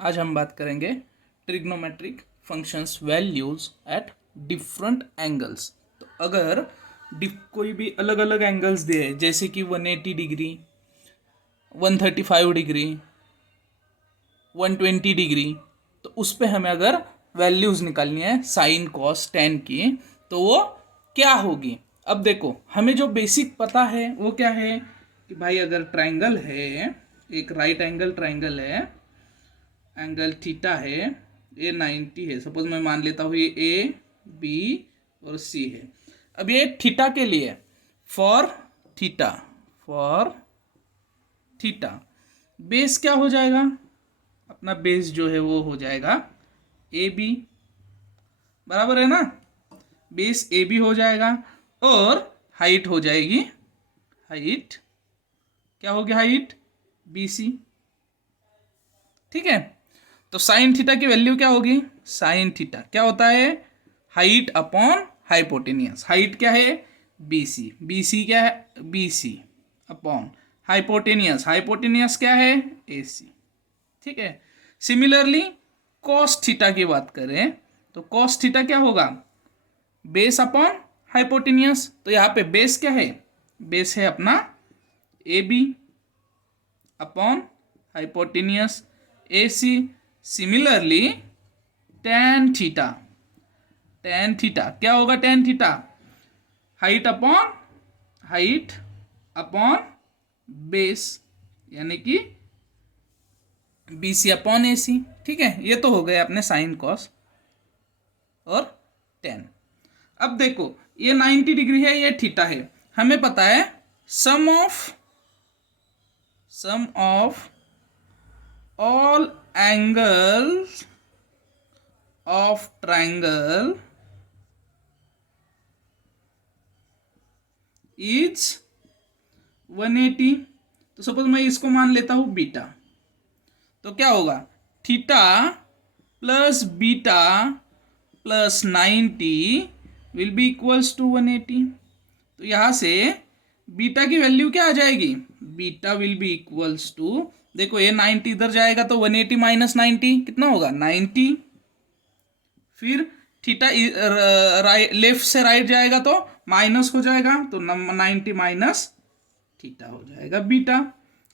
आज हम बात करेंगे trigonometric functions values at different angles. तो अगर कोई भी अलग अलग एंगल्स दिए जैसे कि 180 डिग्री, 135 डिग्री, 120 डिग्री, तो उस पे हमें अगर वैल्यूज निकालनी है साइन कॉस टेन की, तो वो क्या होगी। अब देखो, हमें जो बेसिक पता है वो क्या है कि भाई अगर ट्राइंगल है, एक राइट एंगल ट्राइंगल है, एंगल थीटा है, ये 90 है, सपोज मैं मान लेता हूँ ये ए बी और सी है। अब ये थीटा के लिए for theta, for theta base क्या हो जाएगा, अपना बेस जो है वो हो जाएगा ए बी, बराबर है ना। बेस ए बी हो जाएगा और हाइट हो जाएगी, हाइट क्या होगी, हाइट बी सी। ठीक है, तो साइन थीटा की वैल्यू क्या होगी, साइन थीटा क्या होता है, हाइट अपॉन हाइपोटेनियस। हाइट क्या है बी सी, बी सी क्या है B C upon hypotenuse, hypotenuse क्या है ए सी। ठीक है, सिमिलरली कॉस थीटा की बात करें तो कॉस थीटा क्या होगा, बेस अपॉन हाइपोटेनियस। तो यहाँ पे बेस क्या है, बेस है अपना A B upon hypotenuse A C. Similarly tan theta, tan theta क्या होगा, tan theta height upon height upon base, यानी कि B C upon A C. ठीक है, ये तो हो गए अपने साइन कॉस और टेन। अब देखो ये 90 डिग्री है, ये थीटा है, हमें पता है sum of all angles of triangle is 180। तो सपोज मैं इसको मान लेता हूं बीटा, तो क्या होगा, theta plus beta plus 90 will be equals to 180। तो यहां से बीटा की वैल्यू क्या आ जाएगी, beta will be equals to, देखो ये 90 इधर जाएगा तो 180 माइनस 90 कितना होगा 90, फिर थीटा लेफ्ट से राइट जाएगा तो माइनस हो जाएगा, तो 90 माइनस थीटा हो जाएगा बीटा।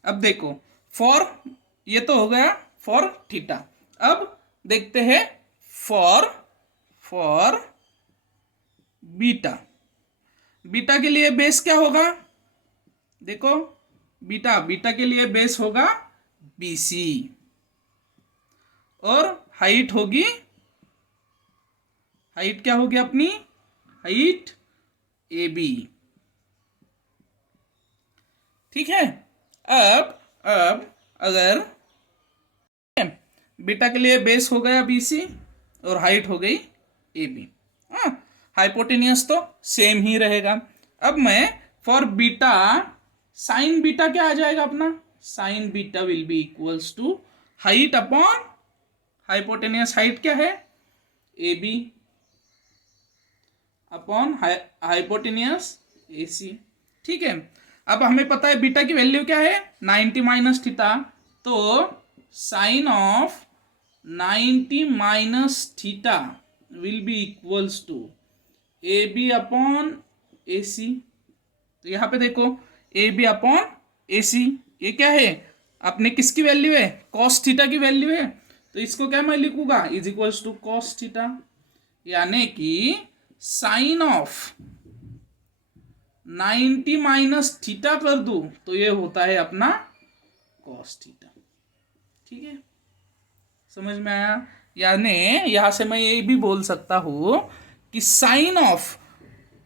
अब देखो फॉर, ये तो हो गया फॉर थीटा। अब देखते हैं फॉर फॉर बीटा। बीटा के लिए बेस क्या होगा, देखो बीटा, बीटा के लिए बेस होगा बी सी और हाइट होगी, हाइट क्या होगी अपनी, हाइट ए बी। ठीक है, अब अगर बीटा के लिए बेस हो गया बी सी और हाइट हो गई ए बी, हाँ हाइपोटेनियस तो सेम ही रहेगा। अब मैं फॉर बीटा, साइन बीटा क्या आ जाएगा अपना, sine beta will be equals to height upon hypotenuse, height क्या है A B upon hypotenuse A C. ठीक है, अब हमें पता है बीटा की वैल्यू क्या है 90 माइनस थीटा, तो sine of 90 minus theta will be equals to A B upon A C. तो यहां पे देखो ए बी अपॉन ए सी, ये क्या है अपने किसकी वैल्यू है, कॉस थीटा की वैल्यू है, तो इसको क्या मैं लिखूंगा is equals to cos theta, यानी कि साइन ऑफ 90 माइनस थीटा कर दूं तो ये होता है अपना कॉस थीटा। ठीक है, समझ में आया। यानी यहां से मैं ये भी बोल सकता हूं कि साइन ऑफ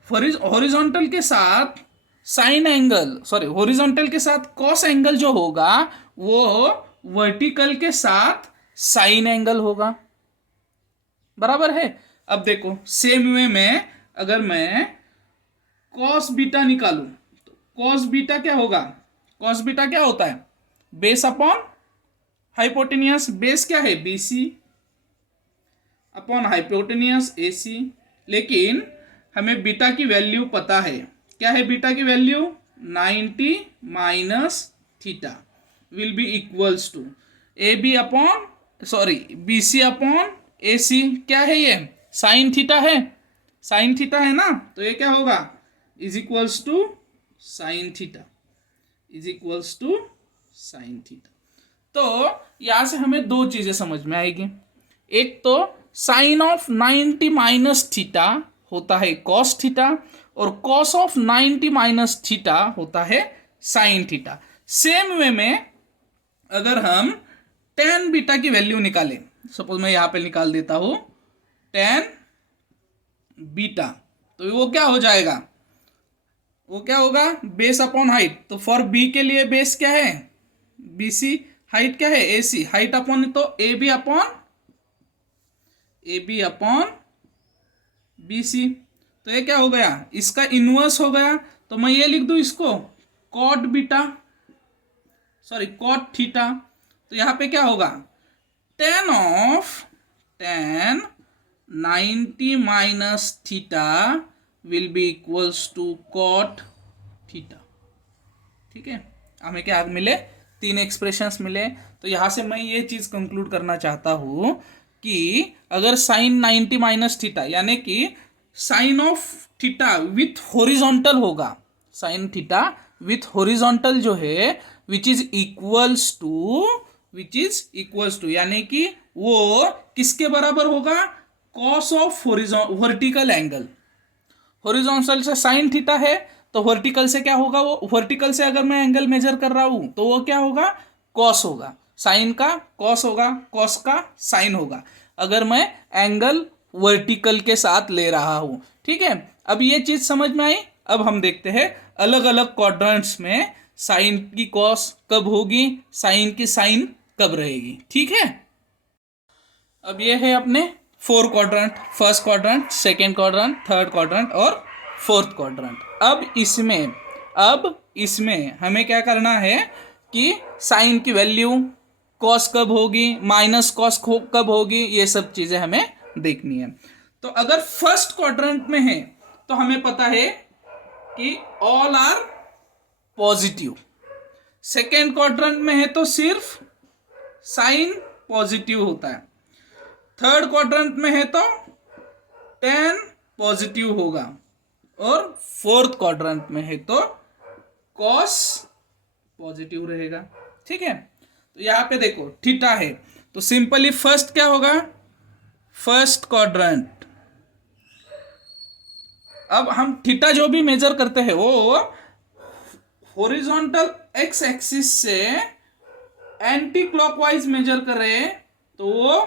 हॉरिजॉन्टल के साथ साइन एंगल, सॉरी हॉरिजॉन्टल के साथ कॉस एंगल जो होगा वो वर्टिकल के साथ साइन एंगल होगा, बराबर है। अब देखो सेम वे में अगर मैं कॉस बीटा निकालूं तो कॉस बीटा क्या होगा, कॉस बीटा क्या होता है बेस अपॉन हाइपोटेनियस, बेस क्या है B C upon hypotenuse A सी। लेकिन हमें बीटा की वैल्यू पता है, क्या है बीटा की value 90 minus theta will be equals to A B upon sorry B C upon A C क्या है, ये साइन थीटा है, साइन थीटा है ना, तो ये क्या होगा is equals to sine theta, is equals to sine theta. तो यहां से हमें दो चीजें समझ में आएगी, एक तो साइन ऑफ 90 माइनस थीटा होता है कॉस थीटा, और कॉस ऑफ 90 माइनस थीटा होता है साइन थीटा। सेम वे में अगर हम टेन बीटा की वैल्यू निकालें, सपोज मैं यहां पे निकाल देता हूं टेन बीटा, तो वो क्या हो जाएगा, वो क्या होगा बेस अपॉन हाइट। तो फॉर बी के लिए बेस क्या है बी सी, हाइट क्या है ए सी, हाइट अपॉन तो A B upon B C. तो ये क्या हो गया, इसका इनवर्स हो गया, तो मैं ये लिख दूं इसको cot beta, sorry cot theta. तो यहां पे क्या होगा tan of 90 minus theta will be equals to cot theta. ठीक है, हमें क्या मिले, तीन एक्सप्रेशंस मिले। तो यहां से मैं ये चीज कंक्लूड करना चाहता हूं कि अगर साइन 90 माइनस थीटा यानी कि sine of theta with horizontal होगा, साइन थीटा विथ हॉरिजॉन्टल जो है विच इज इक्वल्स टू यानी कि वो किसके बराबर होगा, cos of vertical angle. Horizontal से साइन थीटा है तो वर्टिकल से क्या होगा, वो वर्टिकल से अगर मैं एंगल मेजर कर रहा हूं तो वो क्या होगा कॉस होगा, साइन का कॉस होगा, कॉस का साइन होगा अगर मैं एंगल वर्टिकल के साथ ले रहा हूं। ठीक है, अब ये चीज समझ में आई। अब हम देखते हैं अलग अलग क्वाड्रेंट्स में साइन की कॉस कब होगी, साइन की साइन कब रहेगी। ठीक है, अब ये है अपने four quadrant, first quadrant, second quadrant, third quadrant और फोर्थ क्वाड्रेंट। अब इसमें हमें क्या करना है कि साइन की वैल्यू कॉस कब होगी, माइनस कॉस कब होगी, ये सब चीजें हमें देखनी है। तो अगर फर्स्ट क्वाड्रेंट में है तो हमें पता है कि all are positive, second quadrant में है तो सिर्फ साइन पॉजिटिव होता है, थर्ड क्वाड्रेंट में है तो टेन पॉजिटिव होगा, और फोर्थ क्वाड्रेंट में है तो कॉस पॉजिटिव रहेगा। ठीक है, तो यहां पे देखो थीटा है तो सिंपली फर्स्ट क्या होगा, फर्स्ट क्वाड्रेंट। अब हम थीटा जो भी मेजर करते हैं वो हॉरिजॉन्टल एक्स एक्सिस से एंटी क्लॉकवाइज मेजर करें तो वो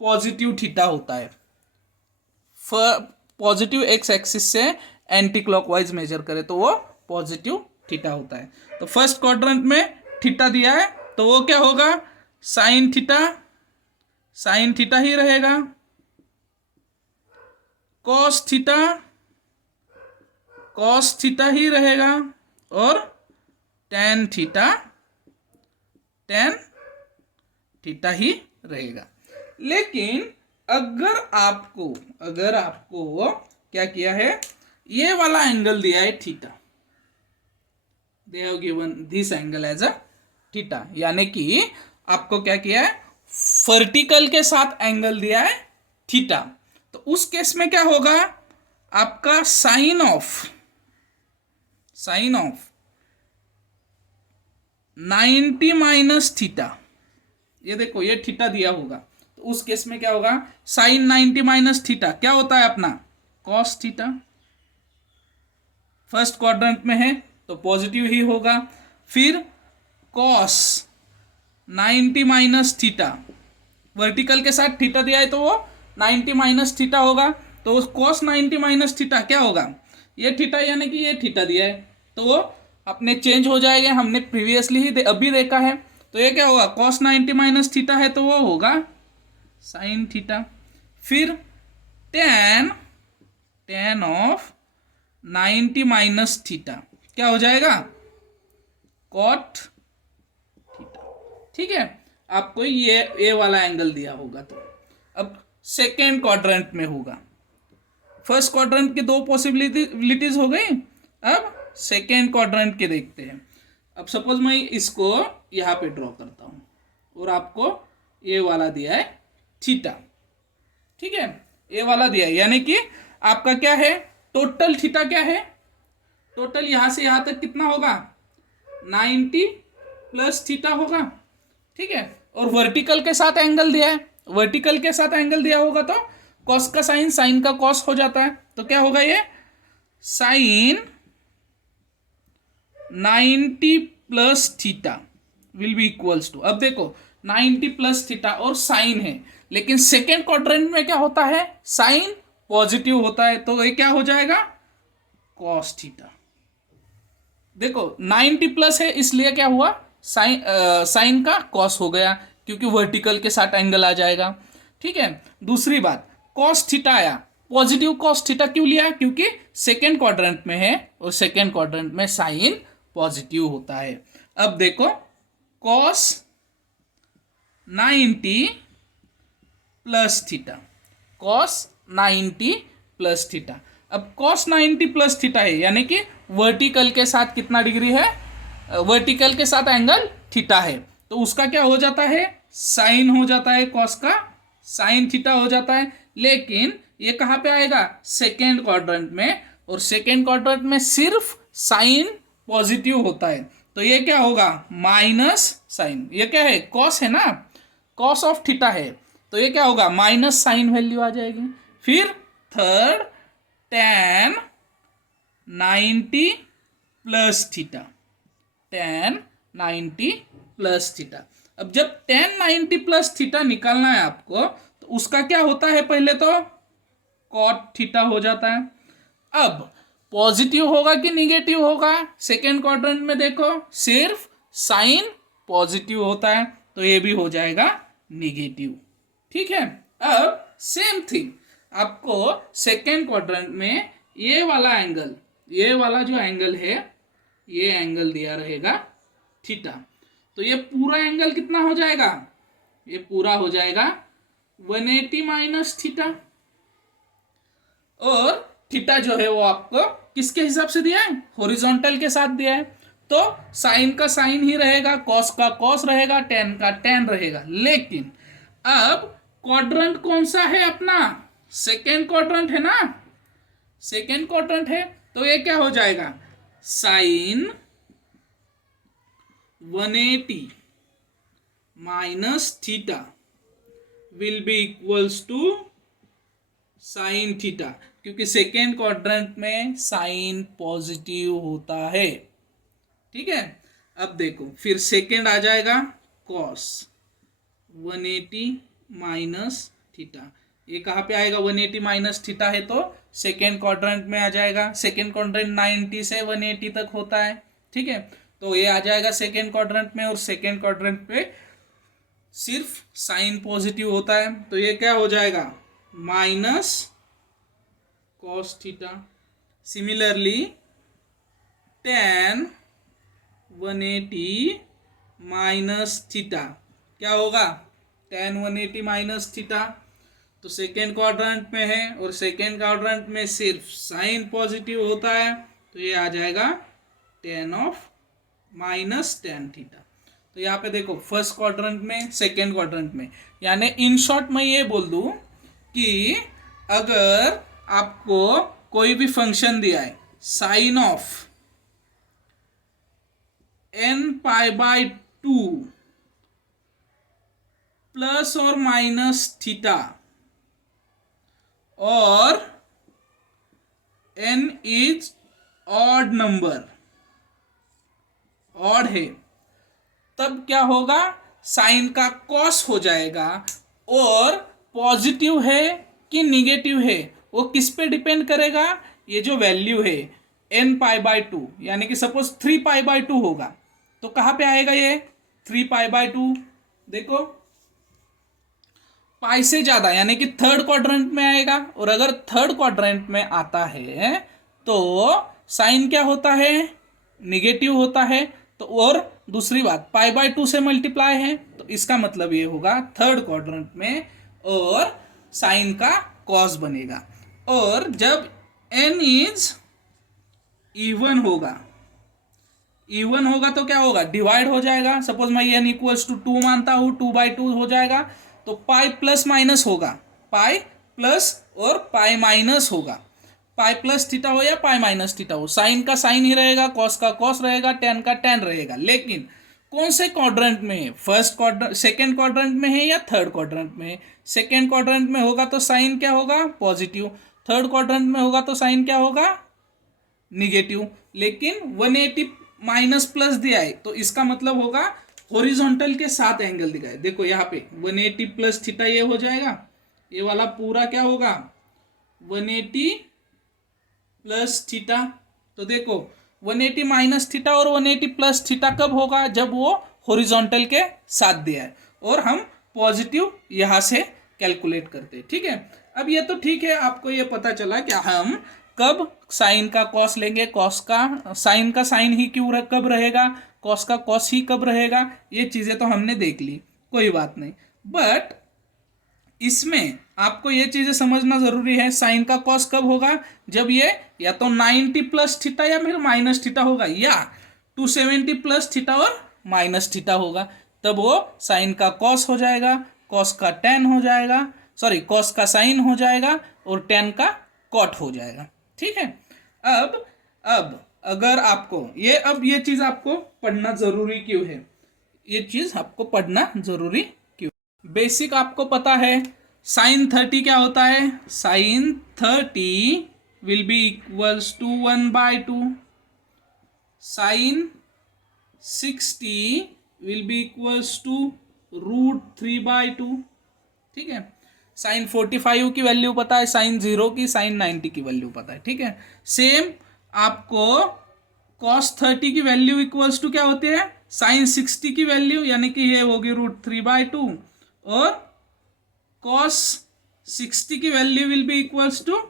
पॉजिटिव थीटा होता है, पॉजिटिव एक्स एक्सिस से एंटी क्लॉकवाइज मेजर करें तो वो पॉजिटिव थीटा होता है। तो फर्स्ट क्वाड्रेंट में थीटा दिया है तो वो क्या होगा साइन थीटा, साइन थीटा ही रहेगा, कॉस थीटा, कॉस थीटा ही रहेगा, और टेन थीटा, टेन थीटा ही रहेगा। लेकिन अगर आपको क्या किया है, ये वाला एंगल दिया है theta, they have given this angle as a theta, यानी कि आपको क्या किया है वर्टिकल के साथ एंगल दिया है थीटा। तो उस केस में क्या होगा, आपका साइन ऑफ 90 माइनस थीटा, ये देखो ये थीटा दिया होगा तो उस केस में क्या होगा साइन 90 माइनस थीटा क्या होता है अपना कॉस थीटा। फर्स्ट क्वाड्रेंट में है तो पॉजिटिव ही होगा। फिर कॉस 90 माइनस थीटा, वर्टिकल के साथ थीटा दिया है तो वो 90 माइनस थीटा होगा, तो कॉस 90 माइनस थीटा क्या होगा, ये थीटा यानी कि ये थीटा दिया है तो वो अपने चेंज हो जाएगा, हमने प्रीवियसली ही अभी देखा है। तो ये क्या होगा कॉस 90 माइनस थीटा है तो वो होगा साइन थीटा। फिर टेन ऑफ 90 माइनस थीटा क्या हो जाएगा कॉट थीटा। ठीक है, आपको ये वाला एंगल दिया होगा। तो अब सेकेंड क्वाड्रेंट में होगा, फर्स्ट क्वाड्रेंट की दो पॉसिबिलिटीज हो गई, अब सेकेंड क्वाड्रेंट के देखते हैं। अब सपोज मैं इसको यहाँ पे ड्रॉ करता हूँ और आपको ये वाला दिया है थीटा, ठीक है, ये वाला दिया है, यानी कि आपका क्या है, टोटल थीटा क्या है, टोटल यहां से यहां तक कितना होगा, 90 प्लस थीटा होगा, ठीक है। और वर्टिकल के साथ एंगल दिया है, वर्टिकल के साथ एंगल दिया होगा तो कॉस का साइन, साइन का कॉस हो जाता है, तो क्या होगा ये sine 90 plus theta will be equals to, अब देखो 90 प्लस थीटा और साइन है, लेकिन सेकेंड क्वाड्रेंट में क्या होता है, साइन पॉजिटिव होता है, तो ये क्या हो जाएगा कॉस थीटा। देखो 90 प्लस है इसलिए क्या हुआ, साइन का कॉस हो गया, क्योंकि वर्टिकल के साथ एंगल आ जाएगा, ठीक है। दूसरी बात, कॉस थीटा आया, पॉजिटिव कॉस थीटा क्यों लिया, क्योंकि सेकेंड क्वाड्रेंट में है और सेकेंड क्वाड्रेंट में साइन पॉजिटिव होता है। अब देखो cos 90 plus theta, cos 90 plus theta, अब कॉस 90 प्लस थीटा है, यानी कि वर्टिकल के साथ कितना डिग्री है, वर्टिकल के साथ एंगल थीटा है, तो उसका क्या हो जाता है, साइन हो जाता है, कॉस का साइन थीटा हो जाता है। लेकिन ये कहाँ पे आएगा, सेकेंड क्वाड्रेंट में, और सेकेंड क्वाड्रेंट में सिर्फ साइन पॉजिटिव होता है, तो ये क्या होगा माइनस साइन, ये क्या है कॉस है ना, कॉस ऑफ थीटा है, तो ये क्या होगा माइनस साइन वैल्यू आ जाएगी। फिर third tan 90 plus theta, tan 90 plus theta, अब जब tan 90 प्लस थीटा निकालना है आपको, तो उसका क्या होता है, पहले तो cot थीटा हो जाता है। अब पॉजिटिव होगा कि निगेटिव होगा, सेकेंड क्वाड्रेंट में देखो सिर्फ साइन पॉजिटिव होता है, तो ये भी हो जाएगा निगेटिव, ठीक है। अब सेम थिंग आपको सेकेंड क्वाड्रेंट में ये वाला एंगल, ये वाला जो एंगल है, ये एंगल दिया रहेगा थीटा, तो ये पूरा एंगल कितना हो जाएगा, ये पूरा हो जाएगा 180 माइनस थीटा, और थीटा जो है वो आपको किसके हिसाब से दिया है, हॉरिजॉन्टल के साथ दिया है, तो साइन का साइन ही रहेगा, कॉस का कॉस रहेगा, टेन का टेन रहेगा। लेकिन अब क्वाड्रेंट कौन सा है अपना, सेकेंड क्वाड्रेंट है ना, सेकेंड क्वाड्रेंट है, तो ये क्या हो जाएगा sine 180 minus theta will be equals to sine theta, क्योंकि सेकेंड क्वाड्रेंट में साइन पॉजिटिव होता है, ठीक है। अब देखो फिर सेकेंड आ जाएगा कॉस 180 माइनस थीटा, ये कहाँ पे आएगा, 180 माइनस थीटा है तो सेकेंड क्वाड्रेंट में आ जाएगा, सेकेंड क्वाड्रेंट 90 से 180 तक होता है, ठीक है, तो ये आ जाएगा सेकेंड क्वाड्रेंट में, और सेकेंड क्वाड्रेंट पे सिर्फ साइन पॉजिटिव होता है, तो ये क्या हो जाएगा minus cos theta. Similarly tan 180 minus theta क्या होगा, tan 180 माइनस थीटा, तो सेकेंड क्वाड्रेंट में है और सेकेंड क्वाड्रेंट में सिर्फ साइन पॉजिटिव होता है, तो ये आ जाएगा tan of minus tan theta. तो यहाँ पे देखो फर्स्ट क्वाड्रेंट में, सेकेंड क्वाड्रेंट में, यानी इन शॉर्ट मैं ये बोल दूं कि अगर आपको कोई भी फंक्शन दिया है साइन ऑफ n π/2 प्लस और माइनस थीटा, और n is odd number, odd है, तब क्या होगा साइन का कॉस हो जाएगा, और पॉजिटिव है कि निगेटिव है वो किस पे डिपेंड करेगा, ये जो वैल्यू है n π/2, यानी कि सपोज 3π/2 होगा, तो कहाँ पे आएगा ये 3π/2, देखो पाई से ज्यादा यानी कि थर्ड क्वाड्रेंट में आएगा, और अगर थर्ड क्वाड्रेंट में आता है तो साइन क्या होता है निगेटिव होता है, तो और दूसरी बात π/2 से मल्टीप्लाई है, तो इसका मतलब ये होगा थर्ड क्वाड्रेंट में, और साइन का कॉस बनेगा। और जब n इज इवन होगा, इवन होगा तो क्या होगा, डिवाइड हो जाएगा। सपोज मैं n इक्वल्स टू 2 मानता हूँ, 2/2 हो जाएगा, तो पाई प्लस माइनस होगा, पाई प्लस और पाई माइनस होगा, पाई प्लस थीटा हो या पाई माइनस थीटा हो, साइन का साइन ही रहेगा, कॉस का कॉस रहेगा, टेन का टेन रहेगा। लेकिन कौन से क्वाड्रेंट में है, फर्स्ट क्वाड्रेंट, सेकेंड क्वाड्रेंट में है या थर्ड क्वाड्रेंट में है? सेकेंड क्वाड्रेंट में होगा तो साइन क्या होगा, पॉजिटिव। थर्ड क्वाड्रेंट में होगा तो साइन क्या होगा, निगेटिव। लेकिन 180 माइनस प्लस दिया है, तो इसका मतलब होगा हॉरिजॉन्टल के साथ एंगल दिखा है। देखो यहाँ पे 180 प्लस थीटा ये हो जाएगा, ये वाला पूरा क्या होगा 180 प्लस थीटा। तो देखो 180 माइनस थीटा और 180 प्लस थीटा कब होगा, जब वो हॉरिजॉन्टल के साथ दिया है और हम पॉजिटिव यहां से कैलकुलेट करते हैं। ठीक है, अब ये तो ठीक है, आपको ये पता चला कि हम कब साइन का कॉस लेंगे, कॉस का साइन का साइन ही क्यों कब रहेगा, कॉस का कॉस ही कब रहेगा, ये चीज़ें तो हमने देख ली, कोई बात नहीं। बट इसमें आपको ये चीज़ें समझना ज़रूरी है, साइन का कॉस कब होगा, जब ये या तो 90 प्लस थीटा या फिर माइनस थीटा होगा, या 270 प्लस थीटा और माइनस थीटा होगा, तब वो साइन का कॉस हो जाएगा, कॉस का टेन हो जाएगा, सॉरी कॉस का साइन हो जाएगा और टेन का कॉट हो जाएगा। ठीक है, अब अगर आपको ये, अब ये चीज़ आपको पढ़ना ज़रूरी क्यों है, ये चीज़ आपको पढ़ना ज़रूरी क्यों, बेसिक आपको पता है साइन 30 क्या होता है, sine 30 will be equals to 1/2, sine 60 will be equals to √3/2। ठीक है, साइन 45 की वैल्यू पता है, साइन 0 की, साइन 90 की वैल्यू पता है। ठीक है, सेम आपको cos 30 की वैल्यू इक्वल्स टू क्या होती है, साइन 60 की वैल्यू, यानी कि ये होगी √3/2, और cos 60 की value will be equals to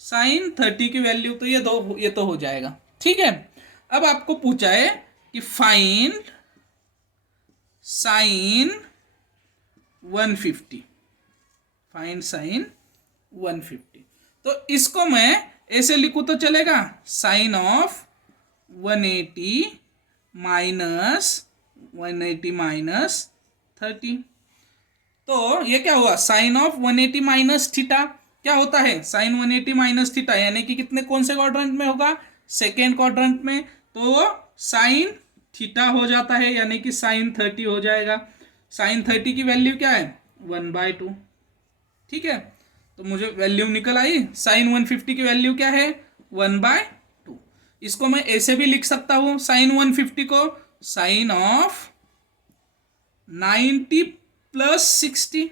sine 30 की वैल्यू, तो ये तो हो जाएगा। ठीक है, अब आपको पूछा है कि फाइंड साइन 150, फाइंड साइन 150, तो इसको मैं ऐसे लिखूं तो चलेगा, साइन ऑफ 180 माइनस 30, तो ये क्या हुआ, साइन ऑफ 180 माइनस थीटा क्या होता है, साइन 180 माइनस थीटा, यानी कि कितने, कौन से क्वाड्रेंट में होगा, सेकेंड क्वाड्रेंट में, तो वो साइन थीटा हो जाता है, यानी कि साइन 30 हो जाएगा। साइन 30 की वैल्यू क्या है 1/2। ठीक है, तो मुझे वैल्यू निकल आई, साइन 150 की वैल्यू क्या है 1/2। इसको मैं ऐसे भी लिख सकता हूं, साइन 150 को साइन ऑफ 90 प्लस 60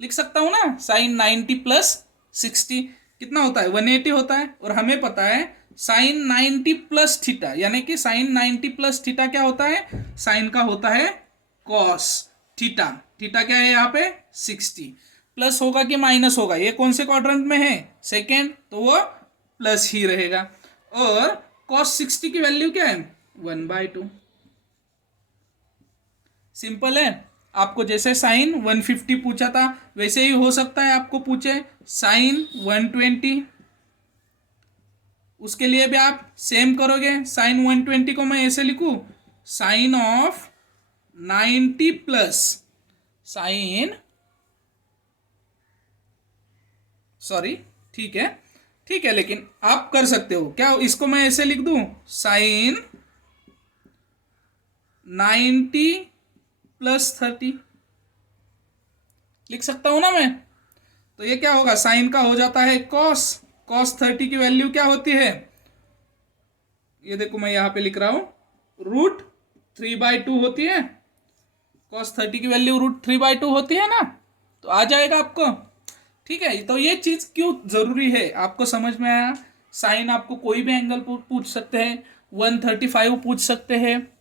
लिख सकता हूं ना, साइन 90 प्लस 60 कितना होता है 180 होता है, और हमें पता है साइन 90 प्लस थीटा, यानी कि साइन 90 प्लस थीटा क्या होता है, साइन का होता है कॉस थीटा, थीटा क्या है यहाँ पे 60, प्लस होगा कि माइनस होगा, ये कौन से क्वाड्रेंट में है, सेकेंड, तो वो प्लस ही रहेगा, और कॉस 60 की वैल्यू क्या है 1/2। सिंपल है, आपको जैसे साइन 150 पूछा था वैसे ही हो सकता है आपको पूछे साइन 120, उसके लिए भी आप सेम करोगे, साइन 120 को मैं ऐसे लिखूं, sine of 90 plus sine, sorry ठीक है, लेकिन आप कर सकते हो क्या, इसको मैं ऐसे लिख दूं, साइन 90 प्लस 30 लिख सकता हूं ना मैं, तो ये क्या होगा, साइन का हो जाता है कॉस, कॉस 30 की वैल्यू क्या होती है, ये देखो मैं यहां पे लिख रहा हूं √3/2 होती है, कॉस 30 की वैल्यू √3/2 होती है ना, तो आ जाएगा आपको। ठीक है, तो ये चीज क्यों जरूरी है आपको समझ में आया, साइन आपको कोई भी एंगल पूछ सकते हैं, 135 पूछ सकते हैं,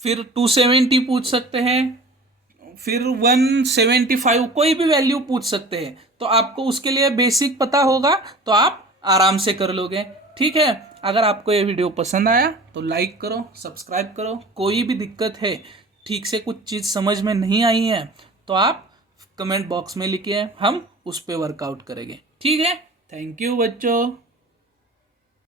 फिर 270 पूछ सकते हैं, फिर 175 कोई भी वैल्यू पूछ सकते हैं, तो आपको उसके लिए बेसिक पता होगा तो आप आराम से कर लोगे। ठीक है, अगर आपको ये वीडियो पसंद आया तो लाइक करो, सब्सक्राइब करो, कोई भी दिक्कत है, ठीक से कुछ चीज़ समझ में नहीं आई है तो आप कमेंट बॉक्स में लिखिए, हम उस पर वर्कआउट करेंगे। ठीक है, थैंक यू बच्चों।